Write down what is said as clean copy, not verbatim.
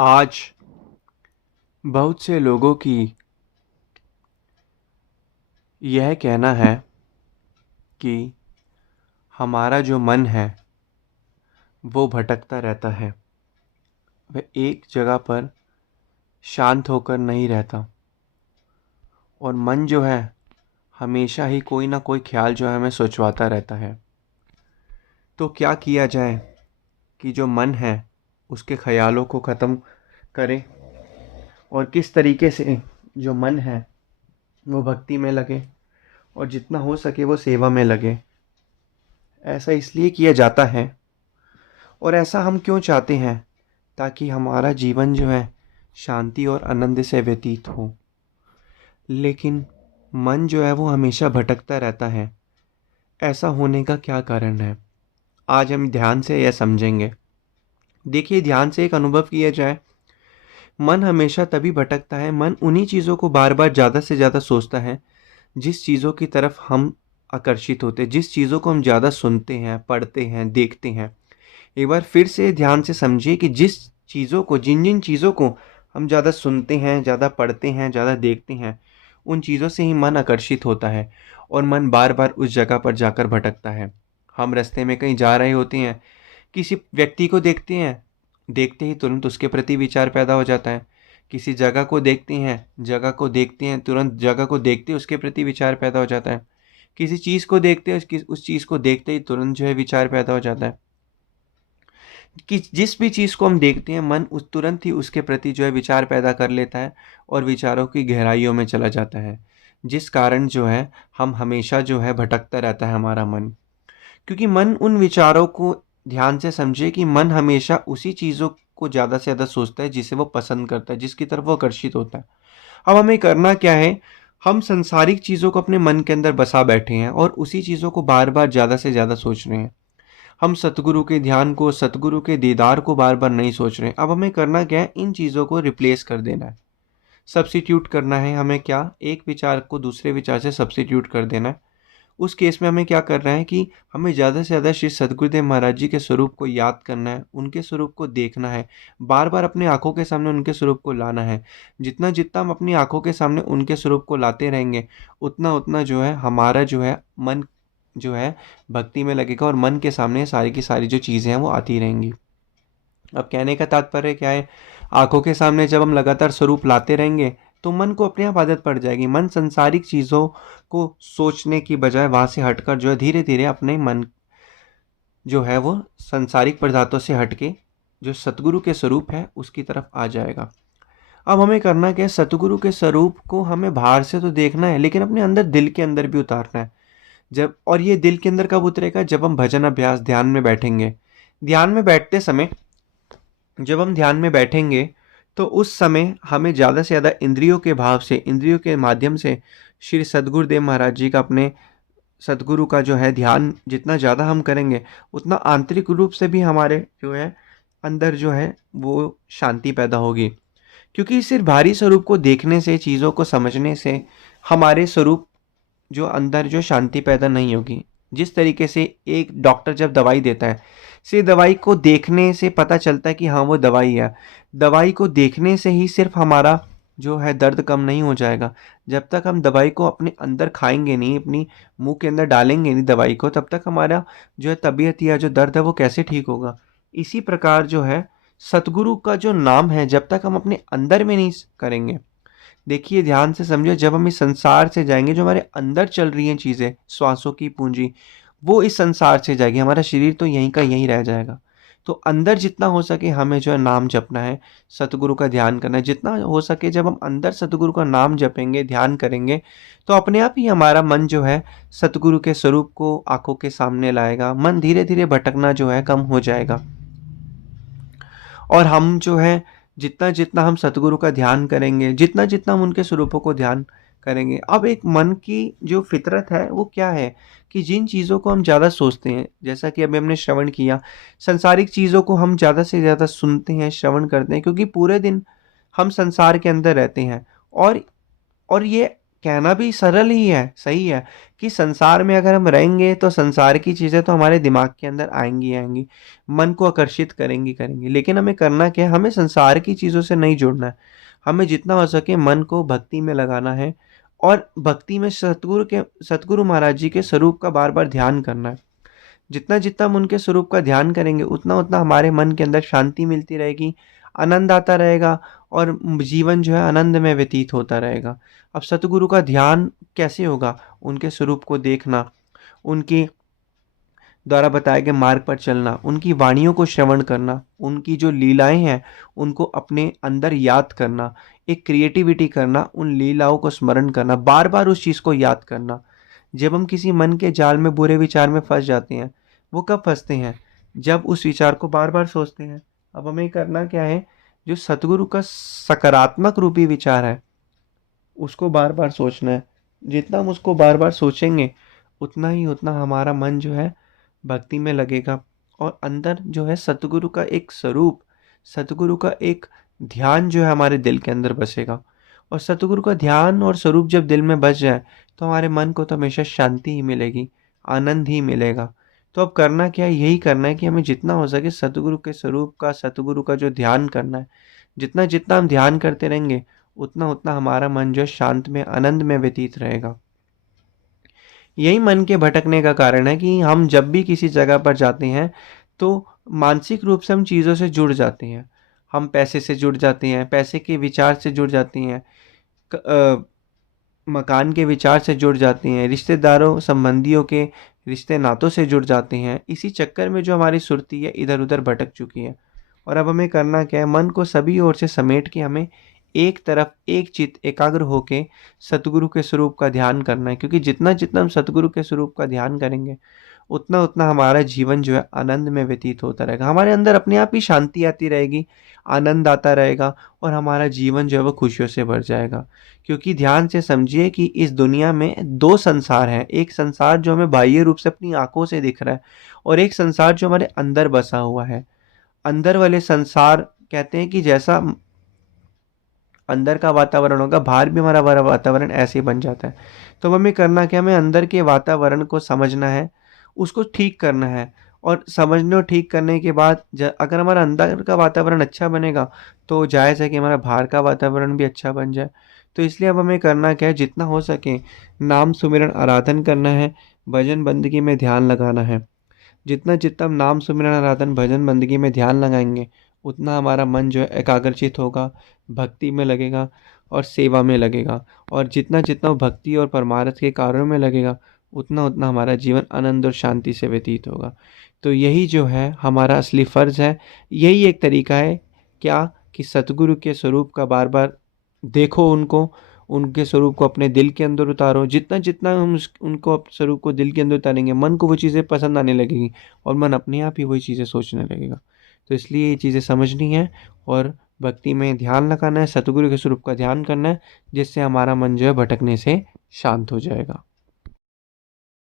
आज बहुत से लोगों की यह कहना है कि हमारा जो मन है वो भटकता रहता है। वह एक जगह पर शांत होकर नहीं रहता और मन जो है हमेशा ही कोई ना कोई ख्याल जो है हमें सोचवाता रहता है। तो क्या किया जाए कि जो मन है उसके ख्यालों को ख़त्म करें और किस तरीके से जो मन है वो भक्ति में लगे और जितना हो सके वो सेवा में लगे। ऐसा इसलिए किया जाता है और ऐसा हम क्यों चाहते हैं, ताकि हमारा जीवन जो है शांति और आनंद से व्यतीत हो। लेकिन मन जो है वो हमेशा भटकता रहता है। ऐसा होने का क्या कारण है, आज हम ध्यान से यह समझेंगे। देखिए, ध्यान से एक अनुभव किया जाए, मन हमेशा तभी भटकता है, मन उन्हीं चीज़ों को बार बार ज़्यादा से ज़्यादा सोचता है जिस चीज़ों की तरफ हम आकर्षित होते हैं, जिस चीज़ों को हम ज़्यादा सुनते हैं, पढ़ते हैं, देखते हैं। एक बार फिर से ध्यान से समझिए कि जिन जिन चीज़ों को हम ज़्यादा सुनते हैं, ज़्यादा पढ़ते हैं, ज़्यादा देखते हैं, उन चीज़ों से ही मन आकर्षित होता है और मन बार बार उस जगह पर जाकर भटकता है। हम रास्ते में कहीं जा रहे होते हैं, किसी व्यक्ति को देखते हैं, देखते ही तुरंत उसके प्रति विचार पैदा हो जाता है। किसी जगह को देखते हैं, तुरंत जगह को देखते ही उसके प्रति विचार पैदा हो जाता है। किसी चीज़ को देखते हैं, उस चीज़ को देखते ही तुरंत जो है विचार पैदा हो जाता है। कि जिस भी चीज़ को हम देखते हैं, मन उस तुरंत ही उसके प्रति जो है विचार पैदा कर लेता है और विचारों की गहराइयों में चला जाता है। जिस कारण जो है हम हमेशा जो है भटकता रहता है हमारा मन। क्योंकि मन उन विचारों को ध्यान से समझे कि मन हमेशा उसी चीज़ों को ज़्यादा से ज़्यादा सोचता है जिसे वो पसंद करता है, जिसकी तरफ वो आकर्षित होता है। अब हमें करना क्या है, हम सांसारिक चीज़ों को अपने मन के अंदर बसा बैठे हैं और उसी चीज़ों को बार बार ज़्यादा से ज़्यादा सोच रहे हैं। हम सतगुरु के ध्यान को, सतगुरु के दीदार को बार बार नहीं सोच रहे हैं। अब हमें करना क्या है, इन चीज़ों को रिप्लेस कर देना है, सब्स्टिट्यूट करना है। हमें क्या, एक विचार को दूसरे विचार से सब्स्टिट्यूट कर देना है। उस केस में हमें क्या करना है कि हमें ज़्यादा से ज़्यादा श्री सद्गुरुदेव महाराज जी के स्वरूप को याद करना है, उनके स्वरूप को देखना है, बार बार अपनी आंखों के सामने उनके स्वरूप को लाना है। जितना जितना हम अपनी आंखों के सामने उनके स्वरूप को लाते रहेंगे, उतना उतना जो है हमारा जो है मन जो है भक्ति में लगेगा और मन के सामने सारी की सारी जो चीज़ें हैं वो आती रहेंगी। अब कहने का तात्पर्य क्या है, आंखों के सामने जब हम लगातार स्वरूप लाते रहेंगे तो मन को अपने आप आदत पड़ जाएगी। मन संसारिक चीज़ों को सोचने की बजाय वहाँ से हटकर जो है धीरे धीरे अपने मन जो है वो संसारिक पदार्थों से हटके जो सतगुरु के स्वरूप है उसकी तरफ आ जाएगा। अब हमें करना क्या है, सतगुरु के स्वरूप को हमें बाहर से तो देखना है, लेकिन अपने अंदर दिल के अंदर भी उतारना है। जब और ये दिल के अंदर कब उतरेगा, जब हम भजन अभ्यास ध्यान में बैठेंगे। ध्यान में बैठते समय जब हम ध्यान में बैठेंगे तो उस समय हमें ज़्यादा से ज़्यादा इंद्रियों के भाव से, इंद्रियों के माध्यम से श्री सद्गुरुदेव महाराज जी का, अपने सद्गुरु का जो है ध्यान जितना ज़्यादा हम करेंगे, उतना आंतरिक रूप से भी हमारे जो है अंदर जो है वो शांति पैदा होगी। क्योंकि सिर्फ बाहरी स्वरूप को देखने से, चीज़ों को समझने से हमारे स्वरूप जो अंदर जो शांति पैदा नहीं होगी। जिस तरीके से एक डॉक्टर जब दवाई देता है, से दवाई को देखने से पता चलता है कि हाँ वो दवाई है। दवाई को देखने से ही सिर्फ हमारा जो है दर्द कम नहीं हो जाएगा। जब तक हम दवाई को अपने अंदर खाएंगे नहीं, अपनी मुंह के अंदर डालेंगे नहीं दवाई को, तब तक हमारा जो है तबीयत या जो दर्द है वो कैसे ठीक होगा। इसी प्रकार जो है सतगुरु का जो नाम है, जब तक हम अपने अंदर में नहीं करेंगे, देखिए ध्यान से समझो, जब हम इस संसार से जाएंगे, जो हमारे अंदर चल रही हैं चीज़ें, श्वासों की पूंजी, वो इस संसार से जाएगी, हमारा शरीर तो यहीं का यहीं रह जाएगा। तो अंदर जितना हो सके हमें जो है नाम जपना है, सतगुरु का ध्यान करना है। जितना हो सके जब हम अंदर सतगुरु का नाम जपेंगे, ध्यान करेंगे, तो अपने आप ही हमारा मन जो है सतगुरु के स्वरूप को आंखों के सामने लाएगा। मन धीरे धीरे भटकना जो है कम हो जाएगा और हम जो है जितना जितना हम सतगुरु का ध्यान करेंगे, जितना जितना हम उनके स्वरूपों को ध्यान करेंगे। अब एक मन की जो फितरत है वो क्या है कि जिन चीज़ों को हम ज़्यादा सोचते हैं, जैसा कि अभी हमने श्रवण किया, संसारिक चीज़ों को हम ज़्यादा से ज़्यादा सुनते हैं, श्रवण करते हैं, क्योंकि पूरे दिन हम संसार के अंदर रहते हैं और ये कहना भी सरल ही है, सही है कि संसार में अगर हम रहेंगे तो संसार की चीज़ें तो हमारे दिमाग के अंदर आएँगी ही आएँगी, मन को आकर्षित करेंगी करेंगी। लेकिन हमें करना क्या है, हमें संसार की चीज़ों से नहीं जुड़ना है। हमें जितना हो सके मन को भक्ति में लगाना है और भक्ति में सतगुरु महाराज जी के स्वरूप का बार-बार ध्यान करना है। जितना-जितना हम उनके स्वरूप का ध्यान करेंगे, उतना-उतना हमारे मन के अंदर शांति मिलती रहेगी, आनंद आता रहेगा और जीवन जो है आनंद में व्यतीत होता रहेगा। अब सतगुरु का ध्यान कैसे होगा? उनके स्वरूप को देखना, उनके द्वारा बताए गए मार्ग पर चलना, उनकी वाणियों को श्रवण करना, उनकी जो लीलाएँ हैं, उनको अपने अंदर याद करना, एक क्रिएटिविटी करना, उन लीलाओं को स्मरण करना, बार-बार उस चीज़ को याद करना। जब हम किसी मन के जाल में, बुरे विचार में फँस जाते हैं, वो कब फँसते हैं? जब उस विचार को बार-बार सोचते हैं। अब हमें करना क्या है, जो सतगुरु का सकारात्मक रूपी विचार है, उसको बार-बार सोचना है। जितना हम उसको बार-बार सोचेंगे, उतना ही उतना हमारा मन जो है भक्ति में लगेगा और अंदर जो है सतगुरु का एक स्वरूप, सतगुरु का एक ध्यान जो है हमारे दिल के अंदर बसेगा। और सतगुरु का ध्यान और स्वरूप जब दिल में बस जाए, तो हमारे मन को तो हमेशा शांति ही मिलेगी, आनंद ही मिलेगा। तो अब करना क्या है, यही करना है कि हमें जितना हो सके सतगुरु के स्वरूप का, सतगुरु का जो ध्यान करना है। जितना-जितना हम ध्यान करते रहेंगे, उतना-उतना हमारा मन जो है शांत में, आनंद में व्यतीत रहेगा। यही मन के भटकने का कारण है कि हम जब भी किसी जगह पर जाते हैं, तो मानसिक रूप से हम चीज़ों से जुड़ जाते हैं। हम पैसे से जुड़ जाते हैं, पैसे के विचार से जुड़ जाते हैं, मकान के विचार से जुड़ जाते हैं, रिश्तेदारों, संबंधियों के रिश्ते नातों से जुड़ जाते हैं। इसी चक्कर में जो हमारी सुरती है इधर-उधर भटक चुकी है। और अब हमें करना क्या है, मन को सभी ओर से समेट के हमें एक तरफ, एक चित्त एकाग्र होके सतगुरु के स्वरूप का ध्यान करना है। क्योंकि जितना-जितना हम सतगुरु के स्वरूप का ध्यान करेंगे, उतना-उतना हमारा जीवन जो है आनंद में व्यतीत होता रहेगा। हमारे अंदर अपने आप ही शांति आती रहेगी, आनंद आता रहेगा और हमारा जीवन जो है वो खुशियों से भर जाएगा। क्योंकि ध्यान से समझिए कि इस दुनिया में 2 संसार हैं। एक संसार जो हमें बाह्य रूप से अपनी आँखों से दिख रहा है और एक संसार जो हमारे अंदर बसा हुआ है। अंदर वाले संसार कहते हैं कि जैसा अंदर का वातावरण होगा, बाहर भी हमारा वातावरण ऐसे ही बन जाता है। तो अब हमें करना क्या है, हमें अंदर के वातावरण को समझना है, उसको ठीक करना है और समझने और ठीक करने के बाद अगर हमारा अंदर का वातावरण अच्छा बनेगा, तो जायज़ है कि हमारा बाहर का वातावरण भी अच्छा बन जाए। तो इसलिए अब हमें करना क्या है, जितना हो सके नाम सुमिरन आराधन करना है, भजन बंदगी में ध्यान लगाना है। जितना-जितना हम नाम सुमिरन आराधन भजन बंदगी में ध्यान लगाएँगे, उतना हमारा मन जो है एकाग्रचित होगा, भक्ति में लगेगा और सेवा में लगेगा। और जितना-जितना वो भक्ति और परमार्थ के कार्यों में लगेगा, उतना-उतना हमारा जीवन आनंद और शांति से व्यतीत होगा। तो यही जो है हमारा असली फ़र्ज़ है, यही एक तरीका है क्या कि सतगुरु के स्वरूप का बार-बार देखो उनको, उनके स्वरूप को अपने दिल के अंदर उतारो। जितना-जितना हम उनको स्वरूप को दिल के अंदर उतारेंगे, मन को वो चीज़ें पसंद आने लगेंगी और मन अपने आप ही वही चीज़ें सोचने लगेगा। तो इसलिए ये चीज़ें समझनी है और भक्ति में ध्यान लगाना है, सतगुरु के स्वरूप का ध्यान करना है, जिससे हमारा मन जो है भटकने से शांत हो जाएगा।